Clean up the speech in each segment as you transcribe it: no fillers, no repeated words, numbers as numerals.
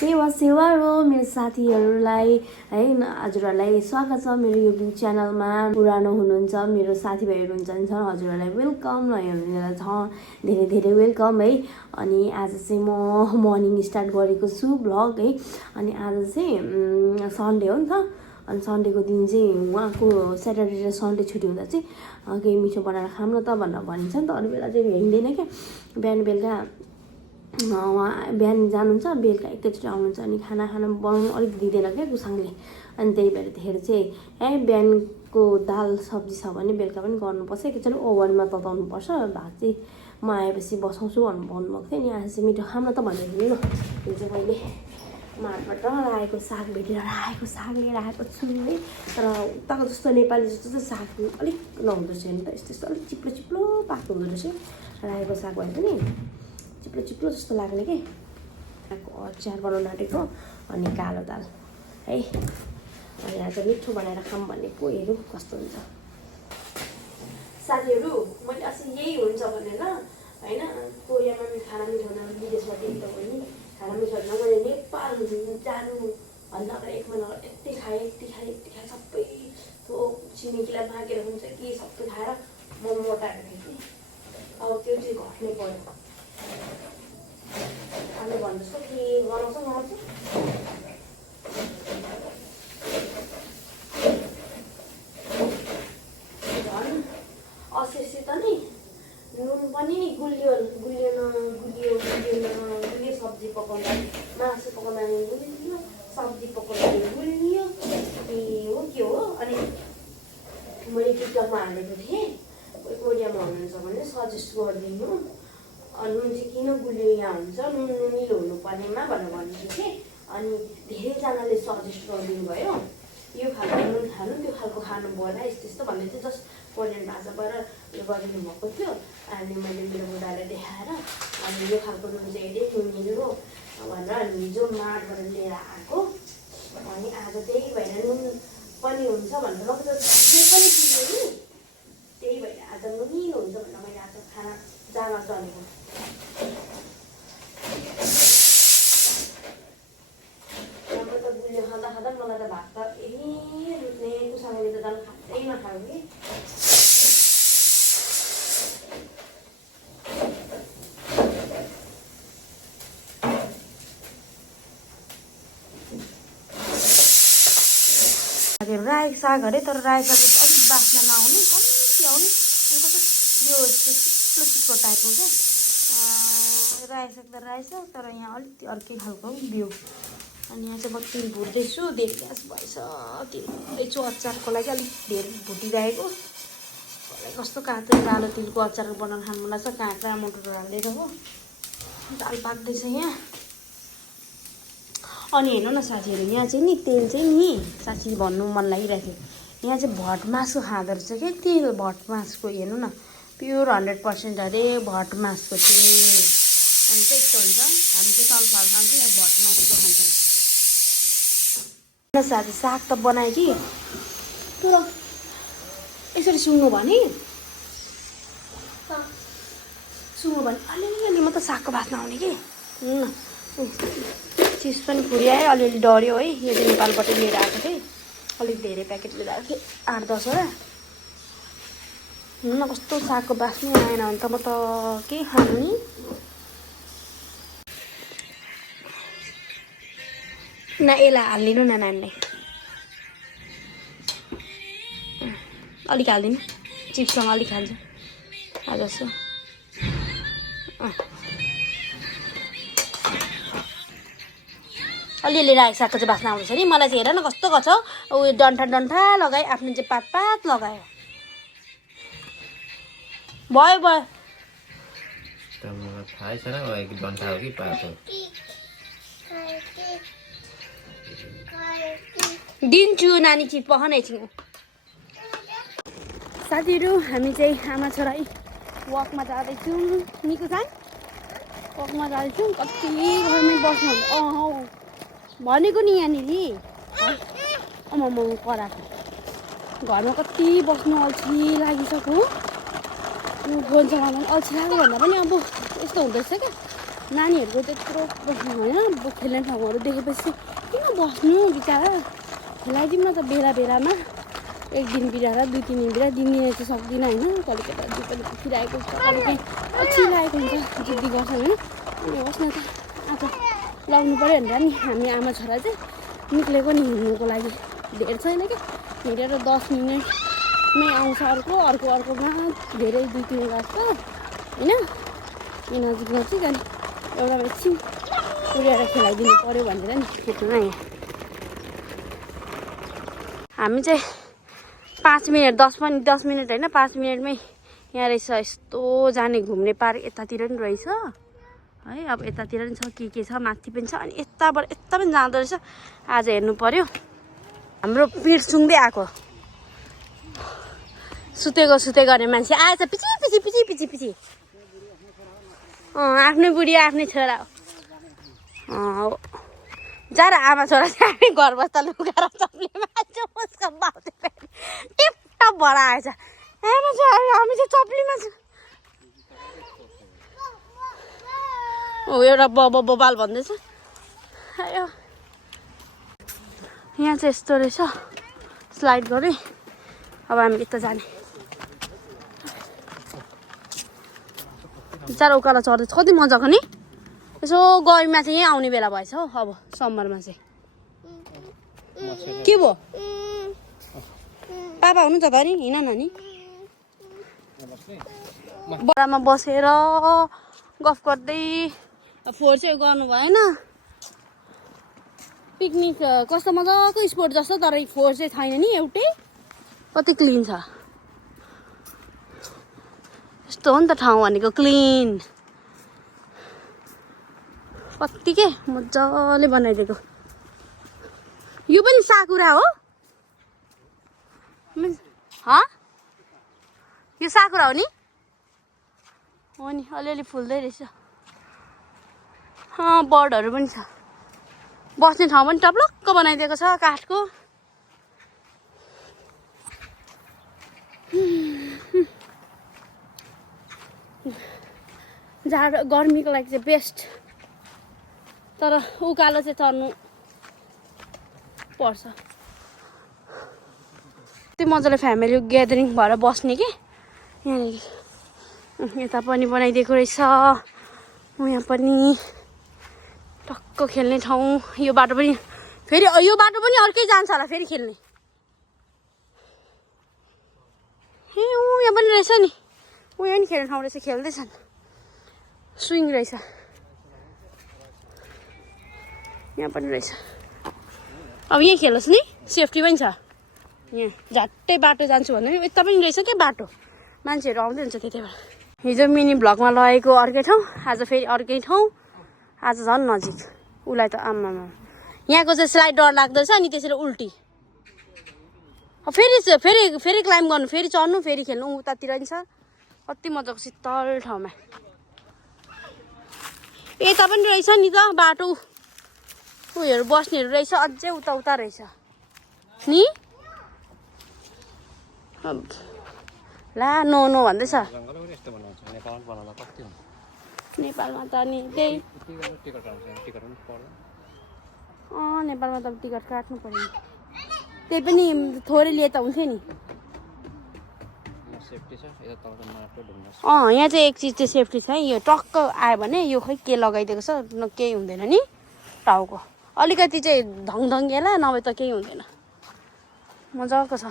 सेवारो मेरो साथीहरूलाई है हजुरहरूलाई स्वागत छ मेरो युट्युब च्यानलमा। पुरानो हुनुहुन्छ मेरो साथीभाइहरू हुनुहुन्छ हजुरहरूलाई वेलकम, नयाँ छ धेरै धेरै वेलकम है। अनि आज चाहिँ म मर्निङ स्टार्ट गरेको छु भ्लग है। अनि आज चाहिँ सन्डे हो नि त। अनि सन्डेको दिन चाहिँ उहाँको स्याटरडे र सन्डे छुट्टी हुँदा चाहिँ केही मिठो बनाएर खाऊँ न त भनेर भनिन्छ नि त। अरू बेला चाहिँ भ्याइँदैन क्या, बिहान बेलुका उहाँ बिहान जानुहुन्छ, बेलुका एकैचोटि आउनुहुन्छ। अनि खाना बनाउनु अलिक दिँदैन क्या कुसाङले। अनि त्यही भएर चाहिँ बिहानको दाल सब्जी छ भने बेलुका पनि गर्नुपर्छ, एकैचोटि ओभनमा तताउनुपर्छ। भात चाहिँ म आएपछि बसाउँछु भन्नुभएको थियो नि। आज चाहिँ मिठो खाऊँ न त भनेर हिँड्नु यो चाहिँ मैले माटबाट रायोको साग भेटेर रायोको साग लिएर आएको छु है। तर उताको जस्तो नेपाली जस्तो चाहिँ साग अलिक नहुँदो रहेछ नि त, यस्तो यस्तो अलिक चिप्लो चिप्लो पाक्दो हुँदो रहेछ रायोको साग भए पनि चिप्लो चिप्लो जस्तो लाग्ने के। अचार बनाउनु आँटेको अनि कालो दाल है। अनि आज मिठो बनाएर खाऊँ भन्ने पो हेरौँ कस्तो हुन्छ। साथीहरू मैले अस्ति यही हुन्छ भनेर होइन कोरियामा खाना मिठो बनाउनु विदेशमा देख्दा पनि खाना मिठो बनाउनु मैले नेपाल जानुभन्दा अगाडि 1 महिना यति खाएँ सबै छिमेकीलाई मागेर हुन्छ कि सबै खाएर म मोटाएको थिएँ कि। अब त्यो चाहिँ घट्नै पर्यो। अनि भन्नुहोस् त के गराउँछ झन् अस्ति त नि नुन पनि गुलियो सब्जी पकाउँदा मासु पकाउँदा गुलियो सब्जी पकाउँदा गुलियो के हो। अनि मैले टिकटकमा हालेको थिएँ, कोरियामा हुनुहुन्छ भने सजेस्ट गरिदिनु नुन चाहिँ किन गुलियो यहाँ हुन्छ, नुन नुनिलो हुनुपर्नेमा भनेर भनेको थिएँ। अनि धेरैजनाले सजेस्ट गरिदिनु भयो यो खालको नुन खानु त्यो खालको खानु भएन यस्तो यस्तो भन्ने चाहिँ जस्ट कोरियन भाषाबाट यो गरिदिनु भएको थियो। अनि मैले मेरो बुढालाई देखाएर अनि यो खालको नुन चाहिँ हेरेँ नुनिलो भनेर अनि हिजो माडबाट लिएर आएको। अनि आज त्यही भएर नुन पनि हुन्छ भनेर म त केही पनि किन्छु नि, त्यही भएर आज नुनिलो हुन्छ भनेर मैले आज खाना जामा चलेको। राम्रो त गुलियो खाँदा मलाई त भात त रुच्ने कुसाङले त झन् खाँदै नखायो कि। रायो साग अरे, तर रायो साग अलिक बास्ना नआउने कम्ती आउने अनि कस्तो यो चिप्लो चिप्लो टाइपको क्या रायो साग त रायो साग, तर यहाँ अलिक अर्कै खालको बिउ। अनि यहाँ चाहिँ म तिल भुट्दैछु, धेरै ग्यास भएछ तिल भुट्दैछु अचारको लागि अलिक धेरै भुटिरहेको। कस्तो कालो तिलको अचार बनाउनु खानु मन लाग्छ, काँक्रा मटरहरू हालेर हो। दाल पाक्दैछ यहाँ। अनि हेर्नु न साथीहरू, यहाँ चाहिँ नि तेल चाहिँ नि साथी भन्नु मन लागिरहेको थियो, यहाँ चाहिँ भटमासको खाँदो रहेछ क्या तेल। भटमासको हेर्नु न प्योर 100% अरे भटमासको तेल। अनि चाहिँ यस्तो हुन्छ, हामी चाहिँ सनफ्लावर खान्छौँ, यहाँ भटमासको खान्छौँ। साथी साग त बनाएँ कि तर यसरी सुँगो भने अलिअलि मात्र सागको बास्ना आउने कि। चिज पनि फुर्यायो, अलिअलि डऱ्यो है। यो चाहिँ नेपालबाट लिएर आएको थिएँ, अलिक धेरै प्याकेट लिएर आएको थिएँ 8-10वटा। न कस्तो सागको बास्नै आएन भने त म त के खानु नि। न यसलाई हालिदिनु न नानीलाई, अलिक हालिदिनु, चिप्ससँग अलिक खान्छ आज जस्तो। अलिअलि रायो सागको चाहिँ बास्ना आउँदैछ नि मलाई चाहिँ। हेर न कस्तो गर्छ उयो डन्ठा लगायो, आफ्नो चाहिँ पात लगायो। भयो मलाई थाहै छैन डन्ठा हो कि पात हो। दिन्छु नानी चिज पखान एकछिन। साथीहरू हामी चाहिँ आमा छोरा वकमा जाँदैछौँ, निको छ वकमा जाँदैछौँ। कति घरमै बस्नु भनेको नि यहाँनिर कराएको घरमा कति बस्नु अल्छी लागिसक्यो। फोन चलाउनु अल्छी लाग्यो भन्दा पनि अब यस्तो हुँदैछ क्या। नानीहरूको त्यत्रो होइन खेल्ने ठाउँहरू देखेपछि किन बस्नु बिचरा खेलाइदिउँ न त बेला बेलामा एक दिन बिराएर 2-3 दिन बिरा दिने चाहिँ सक्दिनँ होइन कहिले केटा पनि उठिरहेको हुन्छ कहिले केही पछि लागेको हुन्छ जिद्दी गर्छ होइन अनि होस् न त आज लाउनु पऱ्यो भनेर नि हामी आमा छोरा चाहिँ निक्लेको नि हिँड्नुको लागि धेर छैन क्या हिँडेर 10 मिनटमै आउँछ अर्कोमा धेरै 2-3 लाग्छ होइन यो नजिक अनि एउटा एकछिन पुर्याएर खेलाइदिनु पऱ्यो भनेर नि खेल्न यहाँ हामी चाहिँ 5 मिनट 10 मिनट होइन 5 मिनटमै यहाँ रहेछ यस्तो जाने घुम्ने पार्क यतातिर नि रहेछ है अब यतातिर नि छ के छ माथि पनि छ अनि यता पनि जाँदो रहेछ आज हेर्नु पर्यो हाम्रो पिठ सुँग्दै आएको सुते गर्ने मान्छे आएछ पिची आफ्नै बुढी आफ्नै छोरा हो जा र आमा छोरा चाहिँ हामी घर बस्दा लुगाएर चप्लीमा उसको बाउले टिपटप भएर आएछ आमा छोरा हामी चाहिँ चप्लीमा छ एउटा बबाल भन्दैछ आयो यहाँ चाहिँ यस्तो रहेछ स्लाइड गरेँ अब हामी यता जाने बिचारा उकालो चढ्दैछ कति मजाको नि यसो गर्मीमा चाहिँ यहीँ आउने बेला भएछ हौ अब समरमा चाहिँ के भयो पापा हुनुहुन्छ त नि हिँड न नि बडामा बसेर गफ गर्दै फोहोर चाहिँ गर्नु भएन पिकनिक कस्तो मजाको स्पोट जस्तो तर फोहोर चाहिँ छैन नि एउटै कति क्लिन छ यस्तो हो नि त ठाउँ भनेको क्लिन कति के मजाले बनाइदिएको यो पनि साकुरा हो यो साकुरा हो नि अलिअलि फुल्दै रहेछ बर्डहरू पनि छ बस्ने ठाउँ पनि टप्लक्क बनाइदिएको छ काठको जाडो गर्मीको लागि चाहिँ बेस्ट तर उकालो चाहिँ चढ्नु पर्छ त्यति मजाले फ्यामिली ग्यादरिङ भएर बस्ने कि यहाँनिर यता पनि बनाइदिएको रहेछ यहाँ पनि टक्क खेल्ने ठाउँ यो बाटो पनि फेरि यो बाटो पनि अर्कै जान्छ होला फेरि खेल्ने यहाँ पनि रहेछ नि यहाँ नि खेल्ने ठाउँ रहेछ खेल्दैछन् स्विङ रहेछ यहाँ पनि रहेछ अब यहीँ खेलोस् नि सेफ्टी पनि छ यहाँ झट्टै बाटो जान्छु भन्दा पनि यता पनि रहेछ क्या बाटो मान्छेहरू आउँदै हुन्छ त्यति बेला हिजो मिनी भ्लगमा लगेको अर्कै ठाउँ आज फेरि अर्कै ठाउँ आज झन् नजिक उसलाई त आमामा यहाँको चाहिँ स्लाइड डर लाग्दैछ अनि त्यसरी उल्टी फेरि क्लाइम्ब गर्नु फेरि चढ्नु फेरि खेल्नु उतातिर नि छ कति मजाको शीतल ठाउँमा यता पनि रहेछ नि त बाटो उयोहरू बस्नेहरू रहेछ अझै उता रहेछ नि ला नो भन्दैछ नेपालमा त नि त्यही नेपालमा त टिकट काट्नु पर्यो त्यही पनि थोरै लिए त हुन्थ्यो नि यहाँ चाहिँ एक चिज चाहिँ सेफ्टी छ यो टक्क आयो भने यो खै के लगाइदिएको छ केही हुँदैन नि टाउको अलिकति चाहिँ धङधङ्गेला नभए त केही हुँदैन मजाको छ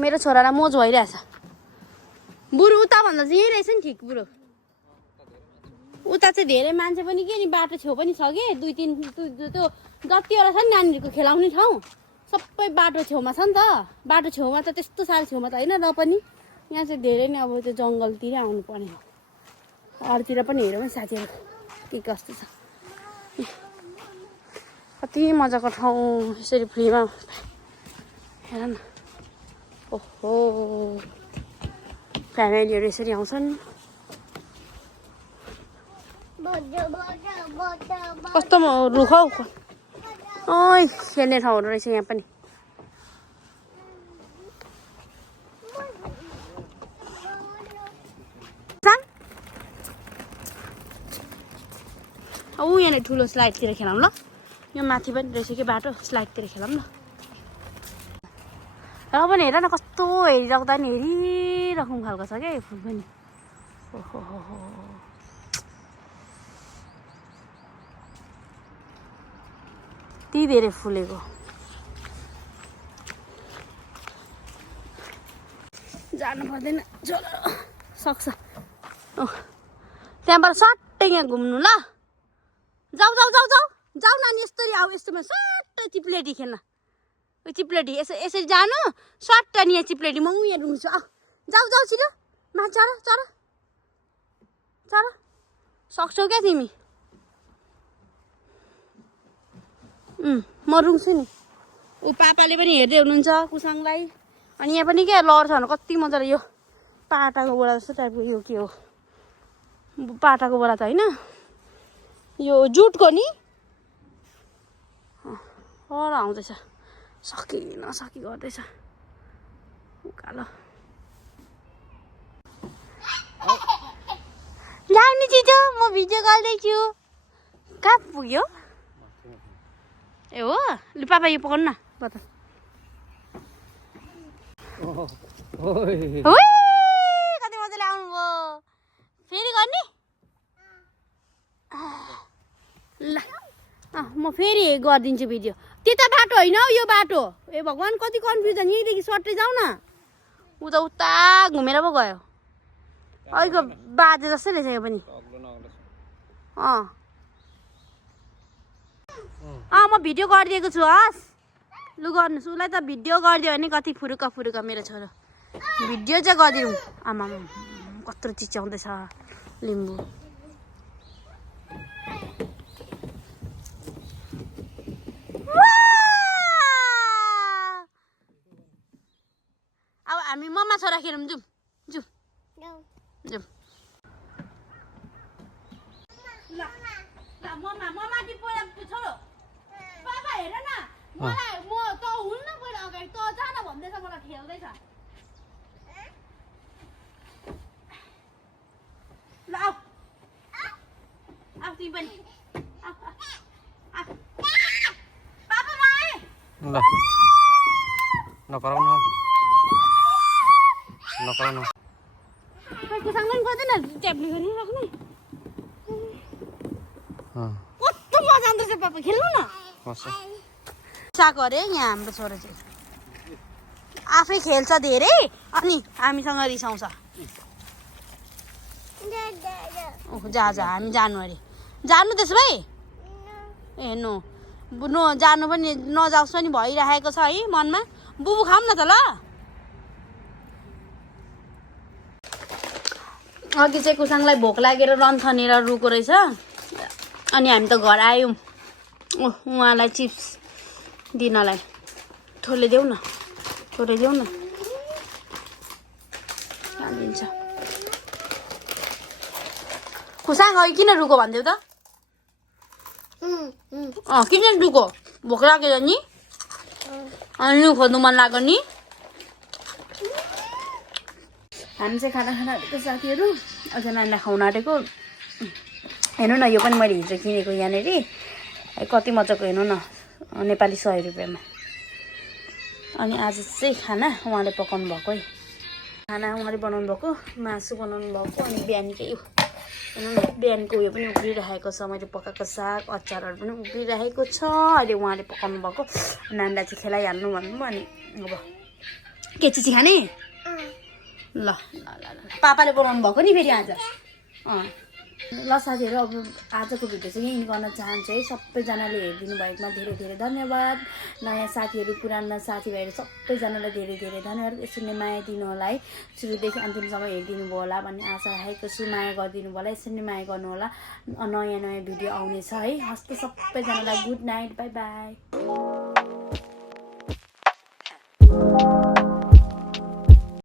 मेरो छोरालाई मोज भइरहेछ बुढो उता भन्दा चाहिँ यही रहेछ नि ठिक बुढो उता चाहिँ धेरै मान्छे पनि के नि बाटो छेउ पनि छ कि 2-3 त्यो जतिवटा छ नि नानीहरूको खेलाउने ठाउँ सबै बाटो छेउमा छ नि त बाटो छेउमा त त्यस्तो साह्रो छेउमा त होइन र पनि यहाँ चाहिँ धेरै नै अब त्यो जङ्गलतिर आउनु पर्ने हो अरूतिर पनि हेरौँ है साथीहरू के कस्तो छ कति मजाको ठाउँ यसरी फ्रीमा हेर न ओहो फ्यामिलीहरू यसरी आउँछन् कस्तो रुख हौ खेल्ने ठाउँहरू रहेछ यहाँ पनि ऊ यहाँ ठुलो स्लाइडतिर खेलाउँ ल यो माथि पनि रहेछ कि बाटो स्लाइडतिर खेलाउँ ल र पनि हेर न कस्तो हेरिराख्दा नि हेरिराखौँ खालको छ क्या यो फुल पनि ओहो हो ती धेरै फुलेको जानु पर्दैन चलो सक्छ त्यहाँबाट सट्टै यहाँ घुम्नु ल जाऊ जाऊ जाऊ जाऊ जाऊ नानी यस्तरी आऊ यस्तोमा सट्टै चिप्लेटी खेल्न चिप्लेटी यसरी जानु सट्ट नि यहाँ चिप्लेटी म यहाँ डुल्छु आ जाऊ जाऊ छिटो मा चरा चरा चरा सक्छौ क्या तिमी म रुङ्छु नि ऊ पापाले पनि हेर्दै हुनुहुन्छ कुसाङलाई अनि यहाँ पनि क्या लड्छ भने कति मजाले यो पाटाको बोरा जस्तो टाइपको यो के हो पाटाको बोरा त होइन यो जुटको नि आउँदैछ सकि नसकि गर्दैछ उकालो जाने चिजो म भिडियो गर्दैछु कहाँ पुग्यो ए हो लु पापा यो पकाउनु न बता कति मजाले आउनुभयो फेरि गर्ने ल म फेरि गरिदिन्छु भिडियो त्यता बाटो होइन हौ यो बाटो ए भगवान् कति कन्फ्युजन यहीँदेखि सट्टै जाऊ न ऊ त उता घुमेर पो गयो अहिलेको बाजे जस्तै रहेछ यो पनि म भिडियो गरिदिएको छु हस् लु गर्नुहोस् उसलाई त भिडियो गरिदियो भने कति फुरुका फुरुका मेरो छोरो भिडियो चाहिँ गरिदिउँ आमा कत्रो चिच्याउँदैछ लिम्बू अब हामी मम्मा छोरा खेलौँ जाउँ जाउँ जाउँ ल मम्मा टिपोरा छोरो पापा हेर न मलाई म त हुन्न पहिला अगाडि त जान भन्दैछ मलाई खेल्दैछ ल आऊ आऊ तिमी पनि पापा भाइ ल नकराउनु नकराउनु कुसाङ पनि गर्दैन ट्याब्ले गरिराख्ने कस्तो मजा आउँदैछ पापा खेल्नु न साको अरे यहाँ हाम्रो छोरा चाहिँ आफै खेल्छ धेरै अनि हामीसँग रिसाउँछ जा जा हामी जानु अरे जानु त्यसो भए ए नो नो जानु पनि नजाओस् पनि भइरहेको छ है मनमा बुबु खाऊँ न त ल अघि चाहिँ कुसाङलाई भोक लागेर रन थनेर रुको रहेछ अनि हामी त घर आयौँ उहाँलाई चिप्स दिनलाई थोरै देऊ न हालिदिन्छ कुसाङ अघि किन रुको भनिदेऊ त किन रुको भोक लागेर नि अनि खोज्नु मन लाग्यो नि हामी चाहिँ खाना आँटेको साथीहरू अझ नानीलाई खुवाउन आँटेको हेर्नु न यो पनि मैले हिजो किनेको यहाँनिर कति मजाको हेर्नु न नेपाली 100 रुपियाँमा अनि आज चाहिँ खाना उहाँले पकाउनु भएको है खाना उहाँले बनाउनु भएको मासु बनाउनु भएको अनि बिहानीकै हेर्नु न बिहानको उयो पनि उब्रिरहेको छ मैले पकाएको साग अचारहरू पनि उब्रिरहेको छ अहिले उहाँले पकाउनु भएको नानीलाई चाहिँ खेलाइहाल्नु भन्नु अनि अब के चिची खाने ल पापाले बनाउनु भएको नि फेरि आज ल साथीहरू अब आजको भिडियो चाहिँ यहीँ गर्न चाहन्छु है सबैजनाले हेरिदिनु भएकोमा धेरै धेरै धन्यवाद नयाँ साथीहरू पुराना साथीभाइहरू सबैजनालाई धेरै धेरै धन्यवाद यसरी नै माया दिनु होला है सुरुदेखि अन्तिमसम्म हेरिदिनु भयो होला भन्ने आशा राखेको छु माया गरिदिनु भयो होला यसरी नै माया गर्नु होला नयाँ नयाँ भिडियो आउनेछ है हस्त सबैजनालाई गुड नाइट बाई बाई